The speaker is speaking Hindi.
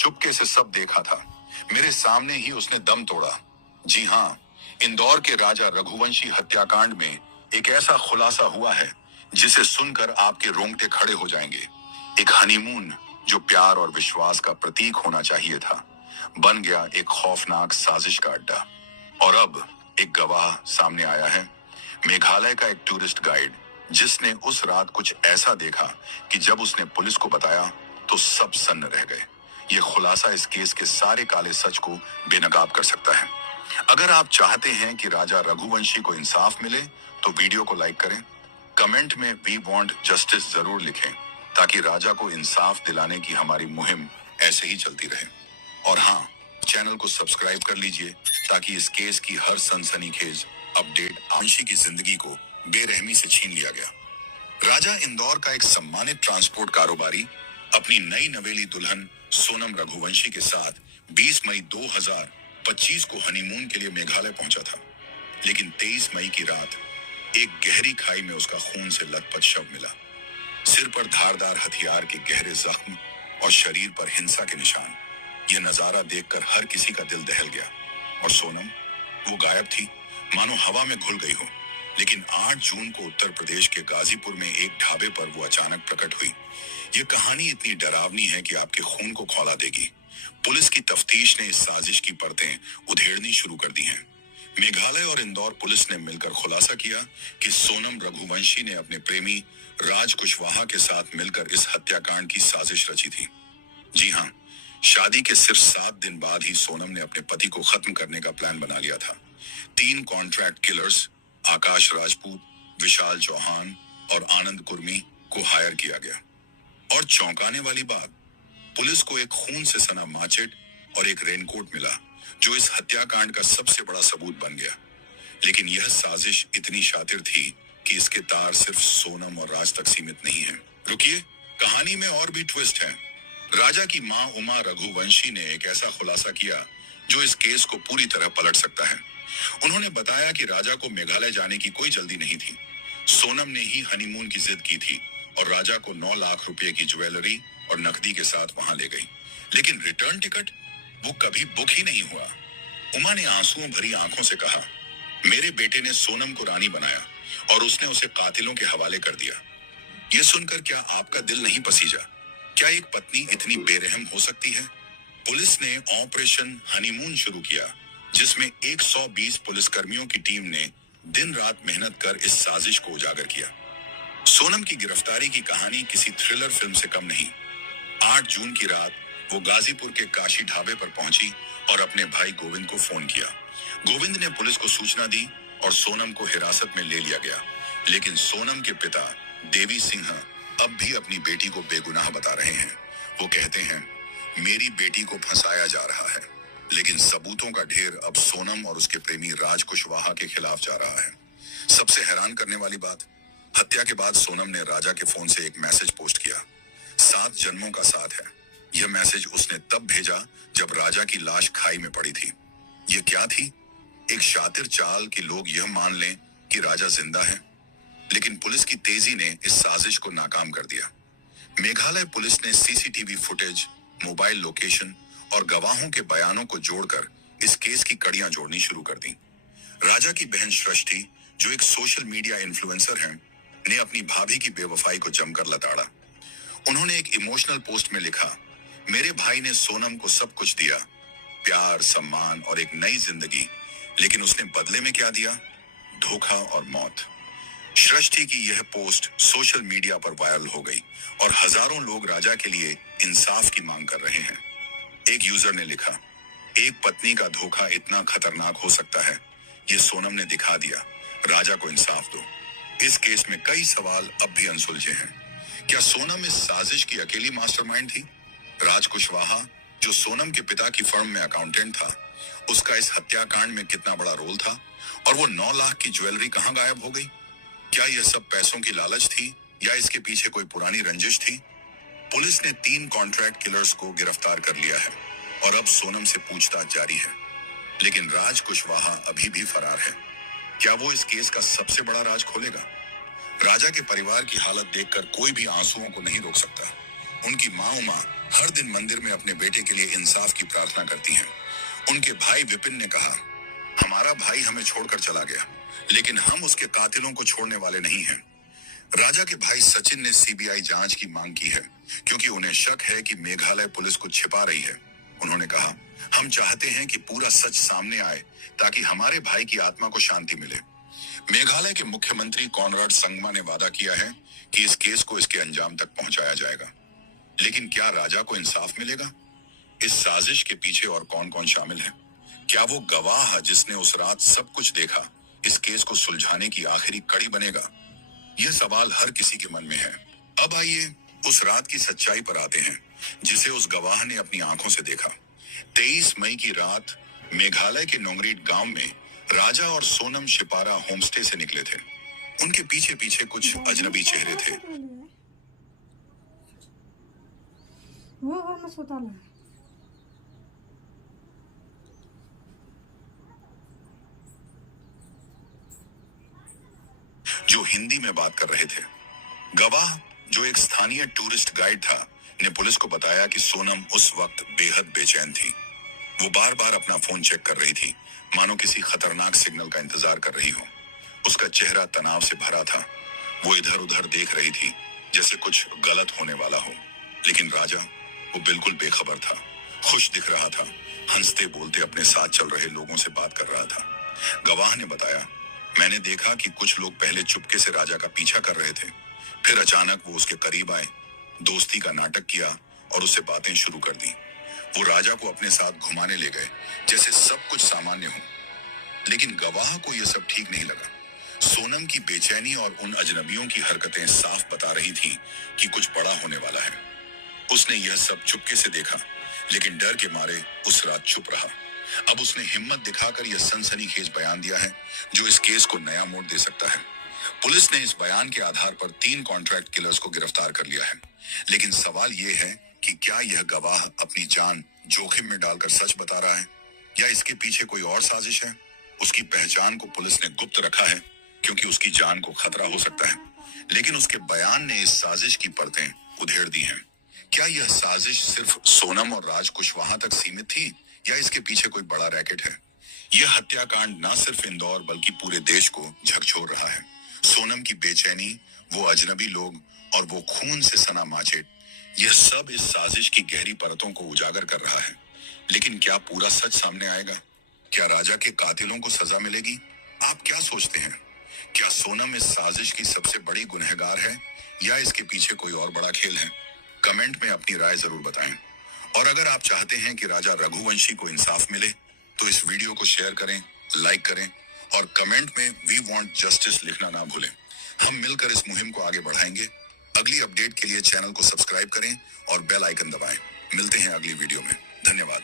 चुपके से सब देखा था। मेरे सामने ही उसने दम तोड़ा। जी हाँ, इंदौर के राजा रघुवंशी हत्याकांड में एक ऐसा खुलासा हुआ है जिसे सुनकर आपके रोंगटे खड़े हो जाएंगे। एक हनीमून जो प्यार और विश्वास का प्रतीक होना चाहिए था, बन गया एक खौफनाक साजिश का अड्डा। और अब एक गवाह सामने आया है, मेघालय का एक टूरिस्ट गाइड, जिसने उस रात कुछ ऐसा देखा कि जब उसने पुलिस को बताया तो सब सन्न रह गए। ये खुलासा इस केस के सारे काले सच को बेनकाब कर सकता है। अगर आप चाहते हैं कि राजा रघुवंशी को इंसाफ मिले तो वीडियो को लाइक करें, कमेंट में वी वांट जस्टिस जरूर लिखें, ताकि राजा को इंसाफ दिलाने की हमारी मुहिम ऐसे ही चलती रहे। और हाँ, चैनल को सब्सक्राइब कर लीजिए ताकि इस केस की हर सनसनीखेज अपडेट आंशी की जिंदगी को बेरहमी से छीन लिया गया। राजा इंदौर का एक सम्मानित ट्रांसपोर्ट कारोबारी अपनी नई नवेली दुल्हन सोनम रघुवंशी के साथ 20 मई 2025 को हनीमून के लिए मेघालय पहुंचा था। लेकिन 23 मई की रात एक गहरी खाई में उसका खून से लथपथ शव मिला। सिर पर धारदार हथियार के गहरे जख्म और शरीर पर हिंसा के निशान। यह नजारा देखकर हर किसी का दिल दहल गया। और सोनम, वो गायब थी, मानो हवा में घुल गई हो। लेकिन 8 जून को उत्तर प्रदेश के गाजीपुर में एक ढाबे पर वो अचानक प्रकट हुई। ये कहानी इतनी डरावनी है कि आपके खून को खौला देगी। पुलिस की तफ्तीश ने इस साजिश की परतें उधेड़नी शुरू कर दी हैं। मेघालय और इंदौर पुलिस ने मिलकर खुलासा किया कि सोनम रघुवंशी ने अपने प्रेमी राज कुशवाहा के साथ मिलकर इस हत्याकांड की साजिश रची थी। जी हाँ, शादी के सिर्फ 7 दिन बाद ही सोनम ने अपने पति को खत्म करने का प्लान बना लिया था। 3 कॉन्ट्रैक्ट किलर्स, आकाश राजपूत, विशाल चौहान और आनंद कुर्मी को हायर किया गया। और चौंकाने वाली बात, पुलिस को एक खून से सना माचिट और एक रेनकोट मिला, जो इस हत्याकांड का सबसे बड़ा सबूत बन गया। लेकिन यह साजिश इतनी शातिर थी कि इसके तार सिर्फ सोनम और राज तक सीमित नहीं है। रुकिए, कहानी में और भी ट्विस्ट है। राजा की मां उमा रघुवंशी ने एक ऐसा खुलासा किया जो इस केस को पूरी तरह पलट सकता है। उन्होंने बताया कि राजा को मेघालय जाने की कोई जल्दी नहीं थी। सोनम ने ही हनीमून की जिद की थी और राजा को 9 लाख रुपए की ज्वेलरी और नकदी के साथ वहां ले गई। लेकिन रिटर्न टिकट वो कभी बुक ही नहीं हुआ। उमा ने आंसुओं भरी आंखों से कहा, मेरे बेटे ने सोनम को रानी बनाया और उसने उसे कातिलों के हवाले कर दिया। यह सुनकर क्या आपका दिल नहीं पसीजा? क्या एक पत्नी इतनी बेरहम हो सकती है? पुलिस ने ऑपरेशन हनीमून शुरू किया, जिसमें 120 पुलिसकर्मियों की टीम ने दिन रात मेहनत कर इस साजिश को उजागर किया। सोनम की गिरफ्तारी की कहानी किसी थ्रिलर फिल्म से कम नहीं। 8 जून की रात वो गाजीपुर के काशी ढाबे पर पहुंची और अपने भाई गोविंद को फोन किया। गोविंद ने पुलिस को सूचना दी और सोनम को हिरासत में ले लिया गया। लेकिन सोनम के पिता देवी सिंह अब भी अपनी बेटी को बेगुनाह बता रहे हैं। वो कहते हैं, मेरी बेटी को फंसाया जा रहा है। लेकिन सबूतों का ढेर अब सोनम और उसके प्रेमी राज कुशवाहा के खिलाफ जा रहा है। सबसे हैरान करने वाली बात, हत्या के बाद सोनम ने राजा के फोन से एक मैसेज पोस्ट किया, 7 जन्मों का साथ है। यह मैसेज उसने तब भेजा जब राजा की लाश खाई में पड़ी थी। यह क्या थी? एक शातिर चाल कि लोग यह मान लें कि राजा जिंदा है। लेकिन पुलिस की तेजी ने इस साजिश को नाकाम कर दिया। मेघालय पुलिस ने सीसीटीवी फुटेज, मोबाइल लोकेशन और गवाहों के बयानों को जोड़कर इस केस की कड़ियां जोड़नी शुरू कर दी। राजा की बहन सृष्टि, जो एक सोशल मीडिया इन्फ्लुएंसर हैं, ने अपनी भाभी की बेवफाई को जमकर लताड़ा। उन्होंने एक इमोशनल पोस्ट में लिखा, मेरे भाई ने सोनम को सब कुछ दिया, प्यार, सम्मान और एक नई जिंदगी, लेकिन उसने बदले में क्या दिया? धोखा और मौत। सृष्टि की यह पोस्ट सोशल मीडिया पर वायरल हो गई और हजारों लोग राजा के लिए इंसाफ की मांग कर रहे हैं। एक यूजर ने लिखा, एक पत्नी का धोखा इतना खतरनाक हो सकता है, ये सोनम ने दिखा दिया, राजा को इंसाफ दो। इस केस में कई सवाल अब भी अनसुलझे हैं। क्या सोनम इस साजिश की अकेली मास्टरमाइंड थी? राज कुशवाहा, जो सोनम के पिता की फर्म में अकाउंटेंट था, उसका इस हत्याकांड में कितना बड़ा रोल था? और वो 9 लाख की ज्वेलरी कहां गायब हो गई? क्या यह सब पैसों की लालच थी या इसके पीछे कोई पुरानी रंजिश थी? पुलिस ने 3 कॉन्ट्रैक्ट किलर्स को गिरफ्तार कर लिया है और अब सोनम से पूछताछ जारी है। लेकिन राज कुशवाहा अभी भी फरार है। क्या वो इस केस का सबसे बड़ा राज खोलेगा? राजा के परिवार की हालत देखकर कोई भी आंसुओं को नहीं रोक सकता। उनकी माँ उमा हर दिन मंदिर में अपने बेटे के लिए इंसाफ की प्रार्थना करती हैं। उनके भाई विपिन ने कहा, हमारा भाई हमें छोड़कर चला गया, लेकिन हम उसके कातिलों को छोड़ने वाले नहीं हैं। राजा के भाई सचिन ने सीबीआई जांच की मांग की है, क्योंकि उन्हें शक है कि मेघालय पुलिस कुछ छिपा रही है। उन्होंने कहा, हम चाहते हैं कि पूरा सच सामने आए ताकि हमारे भाई की आत्मा को शांति मिले। मेघालय के मुख्यमंत्री कॉनराड संगमा ने वादा किया है कि इस केस को इसके अंजाम तक पहुंचाया जाएगा। लेकिन क्या राजा को इंसाफ मिलेगा? इस साजिश के पीछे और कौन कौन शामिल है? क्या वो गवाह जिसने उस रात सब कुछ देखा इस केस को सुलझाने की आखिरी कड़ी बनेगा? यह सवाल हर किसी के मन में है। अब आइए उस रात की सच्चाई पर आते हैं जिसे उस गवाह ने अपनी आंखों से देखा। 23 मई की रात मेघालय के नोंगरीट गांव में राजा और सोनम शिपारा होमस्टे से निकले थे। उनके पीछे पीछे कुछ अजनबी चेहरे थे। वो घर में सुतल है। जो हिंदी में बात कर रहे थे। गवाह, जो एक स्थानीय टूरिस्ट गाइड था, ने पुलिस को बताया कि सोनम उस वक्त बेहद बेचैन थी। वो बार बार अपना फोन चेक कर रही थी, मानो किसी खतरनाक सिग्नल का इंतजार कर रही हो। उसका चेहरा तनाव से भरा था। वो इधर उधर देख रही थी जैसे कुछ गलत होने वाला हो। लेकिन राजा, वो बिल्कुल बेखबर था, खुश दिख रहा था, हंसते बोलते अपने साथ चल रहे लोगों से बात कर रहा था। गवाह ने बताया, मैंने देखा कि कुछ लोग पहले चुपके से राजा का पीछा कर रहे थे, फिर अचानक वो उसके करीब आए, दोस्ती का नाटक किया और उससे बातें शुरू कर दी। वो राजा को अपने साथ घुमाने ले गए जैसे सब कुछ सामान्य हो। लेकिन गवाह को यह सब ठीक नहीं लगा। सोनम की बेचैनी और उन अजनबियों की हरकतें साफ बता रही थी कि कुछ बड़ा होने वाला है। उसने यह सब चुपके से देखा, लेकिन डर के मारे उस रात चुप रहा। अब उसने हिम्मत दिखाकर यह सनसनीखेज बयान दिया है जो इस केस को नया मोड़ दे सकता है। पुलिस ने इस बयान के आधार पर 3 कॉन्ट्रैक्ट किलर्स को गिरफ्तार कर लिया है। लेकिन सवाल यह है कि क्या यह गवाह अपनी जान जोखिम में डालकर सच बता रहा है, या इसके पीछे कोई और साजिश है? उसकी पहचान को पुलिस ने गुप्त रखा है क्योंकि उसकी जान को खतरा हो सकता है, लेकिन उसके बयान ने इस साजिश की परतें उधेड़ दी हैं। क्या यह साजिश सिर्फ सोनम और राज कुशवाहा तक सीमित थी, या इसके पीछे कोई बड़ा रैकेट है? यह हत्याकांड न सिर्फ इंदौर बल्कि पूरे देश को झकझोर रहा है। सोनम की बेचैनी, वो अजनबी लोग और वो खून से सना माचेट, यह सब इस साजिश की गहरी परतों को उजागर कर रहा है। लेकिन क्या पूरा सच सामने आएगा? क्या राजा के कातिलों को सजा मिलेगी? आप क्या सोचते हैं? क्या सोनम इस साजिश की सबसे बड़ी गुनहगार है, या इसके पीछे कोई और बड़ा खेल है? कमेंट में अपनी राय जरूर बताएं। और अगर आप चाहते हैं कि राजा रघुवंशी को इंसाफ मिले, तो इस वीडियो को शेयर करें, लाइक करें और कमेंट में वी वांट जस्टिस लिखना ना भूलें। हम मिलकर इस मुहिम को आगे बढ़ाएंगे। अगली अपडेट के लिए चैनल को सब्सक्राइब करें और बेल आइकन दबाएं। मिलते हैं अगली वीडियो में। धन्यवाद।